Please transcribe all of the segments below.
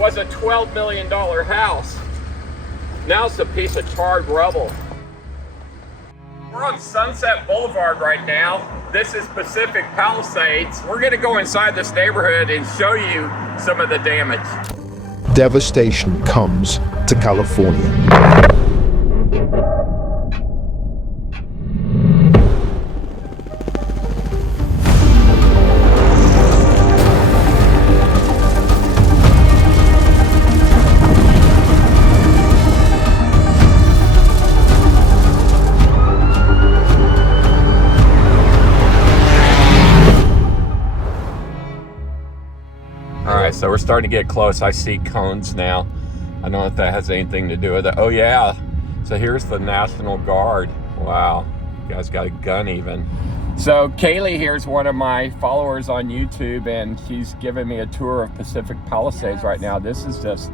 was a $12 million house. Now it's a piece of charred rubble. We're on Sunset Boulevard right now. This is Pacific Palisades. We're gonna go inside this neighborhood and show you some of the damage. Devastation comes to California. So we're starting to get close. I see cones now. I don't know if that has anything to do with it. Oh yeah, so here's the National Guard. Wow, you guys got a gun even. So Kaylee here's one of my followers on YouTube, and she's giving me a tour of Pacific Palisades right now. This is just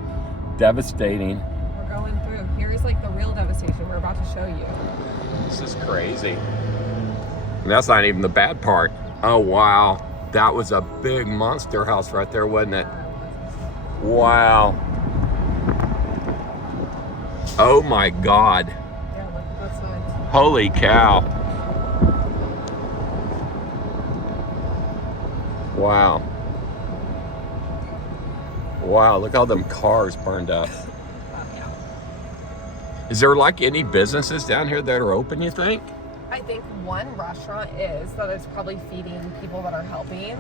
devastating. We're going through. Here's like the real devastation we're about to show you. This is crazy. And that's not even the bad part. Oh wow. That was a big monster house right there, wasn't it? Wow. Oh my God. Yeah, look, that's what. Holy cow. Wow. Wow, look how them cars burned up. Yeah. Is there like any businesses down here that are open, you think? I think one restaurant is that it's probably feeding people that are helping.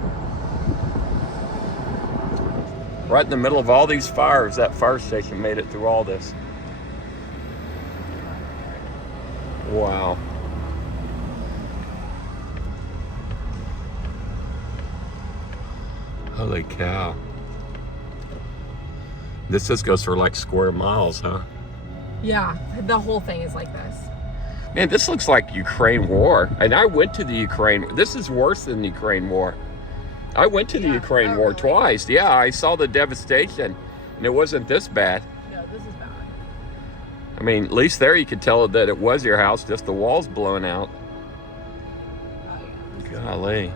Right in the middle of all these fires, that fire station made it through all this. Wow. Holy cow. This just goes for like square miles, huh? Yeah, the whole thing is like this. Man, this looks like Ukraine war. And I went to the Ukraine. This is worse than the Ukraine war. I went to the Ukraine war twice. Yeah, I saw the devastation, and it wasn't this bad. No, this is bad. I mean, at least there you could tell that it was your house, just the walls blown out. Oh, yeah. Golly.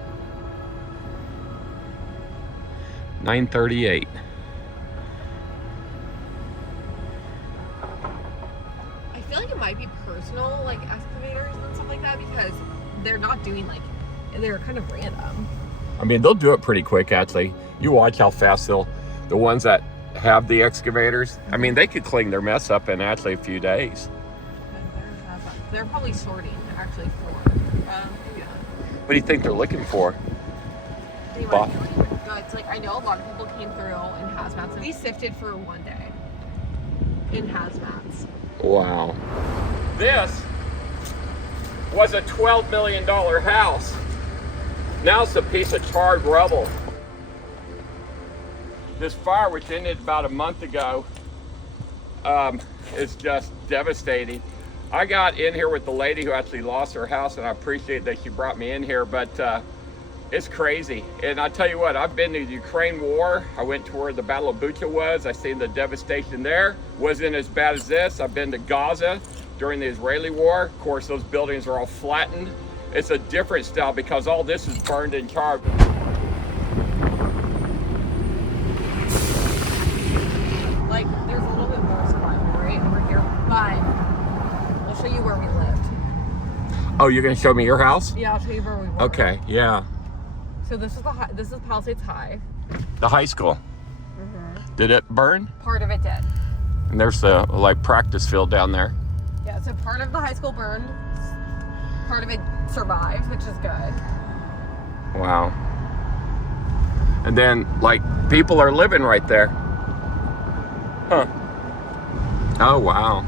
9:38. I feel like it might be personal, like excavators and stuff like that, because they're not doing like, they're kind of random. I mean, they'll do it pretty quick, actually. You watch how fast the ones that have the excavators, I mean, they could clean their mess up in actually a few days. They're probably sorting, actually, for, yeah. What do you think they're looking for? They might be looking for goods. Like, I know a lot of people came through in hazmats, and we sifted for one day in hazmats. Wow. This was a $12 million house. Now it's a piece of charred rubble. This fire, which ended about a month ago, is just devastating. I got in here with the lady who actually lost her house, and I appreciate that she brought me in here, but it's crazy. And I tell you what, I've been to the Ukraine war. I went to where the Battle of Bucha was. I seen the devastation there. Wasn't as bad as this. I've been to Gaza during the Israeli war. Of course, those buildings are all flattened. It's a different style because all this is burned and charred. Like, there's a little bit more survival right over here, but I'll show you where we lived. Oh, you're gonna show me your house? Yeah, I'll show you where we were. Okay, yeah. So this is Palisades High. The high school. Mm-hmm. Did it burn? Part of it did. And there's the like practice field down there. Yeah, so part of the high school burned. Part of it survived, which is good. Wow. And then like people are living right there. Huh. Oh wow.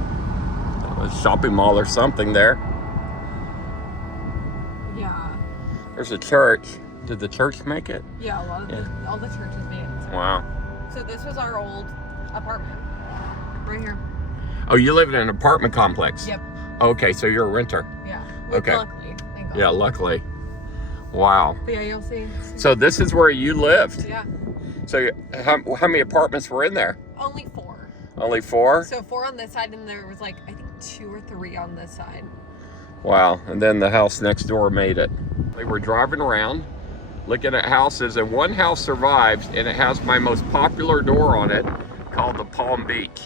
A shopping mall or something there. Yeah. There's a church. Did the church make it? Yeah, all the churches made it. So. Wow. So this was our old apartment. Right here. Oh, you live in an apartment complex? Yep. Okay, so you're a renter. Yeah. Okay. Luckily. Thank God. Yeah, luckily. Wow. But yeah, you'll see. So this is where you lived? Yeah. So how many apartments were in there? Only 4. Only 4? So 4 on this side, and there was like, I think 2 or 3 on this side. Wow, and then the house next door made it. They were driving around, looking at houses, and one house survived, and it has my most popular door on it. called the Palm Beach.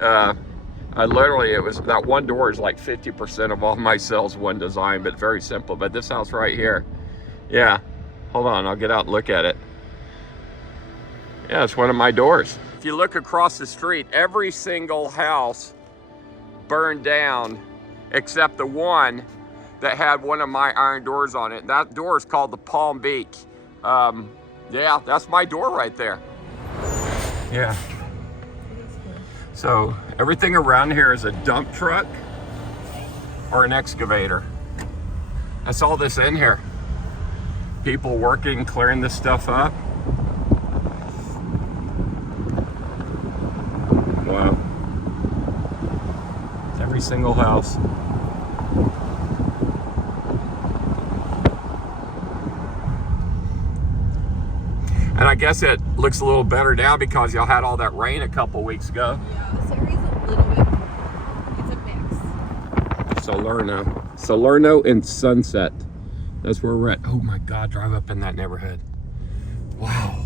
I literally, it was, that one door is like 50% of all my sales, one design, but very simple. But this house right here, yeah, hold on, I'll get out and look at it. Yeah, it's one of my doors. If you look across the street, every single house burned down except the one that had one of my iron doors on it. That door is called the Palm Beach. Yeah, that's my door right there. Yeah. So everything around here is a dump truck or an excavator. That's all this in here. People working, clearing this stuff up. Wow. It's every single house. And I guess it looks a little better now because y'all had all that rain a couple weeks ago. Yeah, this area's a little bit, it's a mix. Salerno and Sunset. That's where we're at. Oh my God, drive up in that neighborhood. Wow.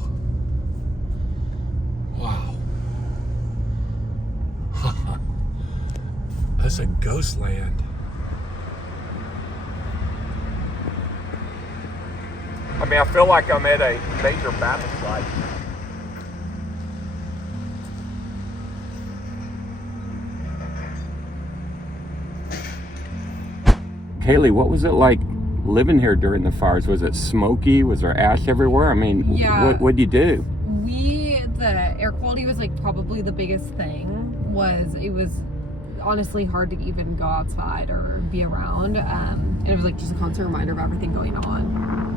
Wow. That's a ghost land. I mean, I feel like I'm at a major battle site. Kaylee, what was it like living here during the fires? Was it smoky? Was there ash everywhere? I mean, Yeah. What'd you do? The air quality was like probably the biggest thing. It was honestly hard to even go outside or be around. And it was like just a constant reminder of everything going on.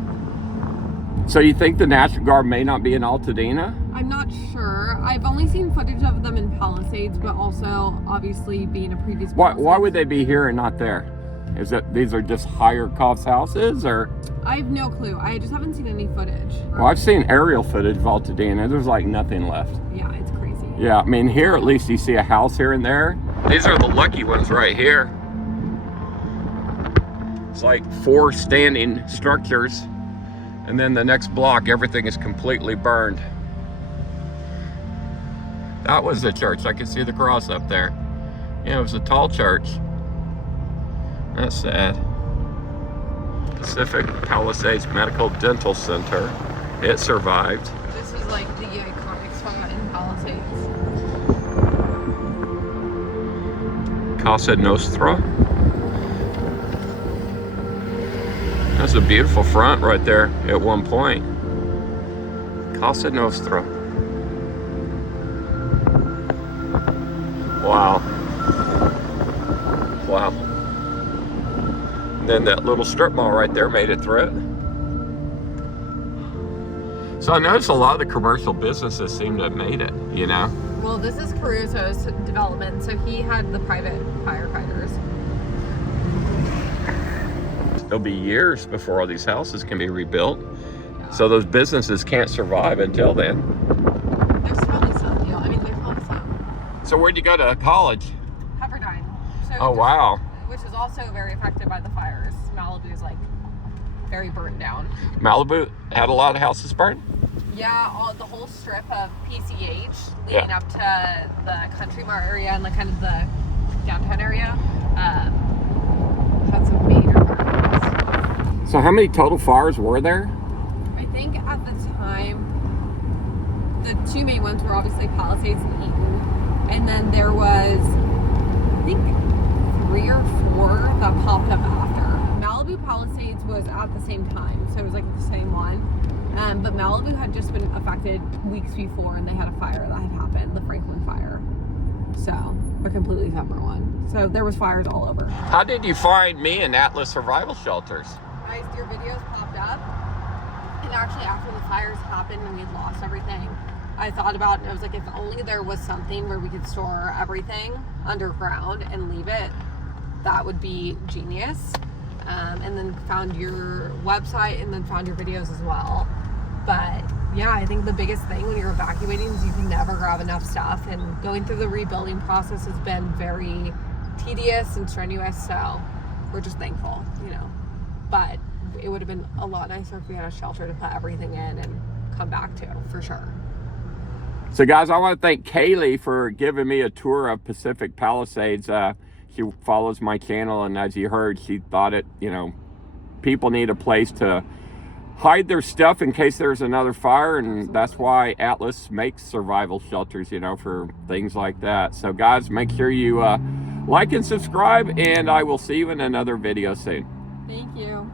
So you think the National Guard may not be in Altadena? I'm not sure. I've only seen footage of them in Palisades, but also obviously being a previous Why would they be here and not there? Is that these are just higher cost houses, or? I have no clue. I just haven't seen any footage. Well, I've seen aerial footage of Altadena. There's like nothing left. Yeah, it's crazy. Yeah, I mean here at least you see a house here and there. These are the lucky ones right here. It's like 4 standing structures, and then the next block everything is completely burned. That was the church. I could see the cross up there. Yeah, it was a tall church. That's sad. Pacific Palisades Medical Dental Center. It survived. This is like the iconic spot in Palisades. Casa Nostra. That's a beautiful front right there at one point. Casa Nostra. Wow. Wow. Then that little strip mall right there made it through it. So I noticed a lot of the commercial businesses seem to have made it, you know? Well, this is Caruso's development, so he had the private firefighters. There'll be years before all these houses can be rebuilt. Yeah. So those businesses can't survive until then. There's probably some, you know, I mean, there's probably some. So where'd you go to college? Hubbard. So oh, wow. Which is also very affected by the fires. Malibu is like very burnt down. Malibu had a lot of houses burned? Yeah, the whole strip of PCH leading up to the Country Mart area and like kind of the downtown area had some major fires. So how many total fires were there? I think at the time, the 2 main ones were obviously Palisades and Eaton. And then there was, I think, 3 or 4 that popped up after. Malibu Palisades was at the same time, so it was like the same one. But Malibu had just been affected weeks before, and they had a fire that had happened, the Franklin fire. So, a completely separate one. So there was fires all over. How did you find me in Atlas Survival Shelters? Guys, your videos popped up, and actually after the fires happened and we had lost everything, I thought about it, and I was like, if only there was something where we could store everything underground and leave it, that would be genius. And then found your website and then found your videos as well. But yeah, I think the biggest thing when you're evacuating is you can never grab enough stuff, and going through the rebuilding process has been very tedious and strenuous, so we're just thankful, you know. But it would have been a lot nicer if we had a shelter to put everything in and come back to, for sure. So guys, I want to thank Kaylee for giving me a tour of Pacific Palisades. She follows my channel, and as you heard, she thought it, you know, people need a place to hide their stuff in case there's another fire, and that's why Atlas makes survival shelters, you know, for things like that. So guys, make sure you like and subscribe, and I will see you in another video soon. Thank you.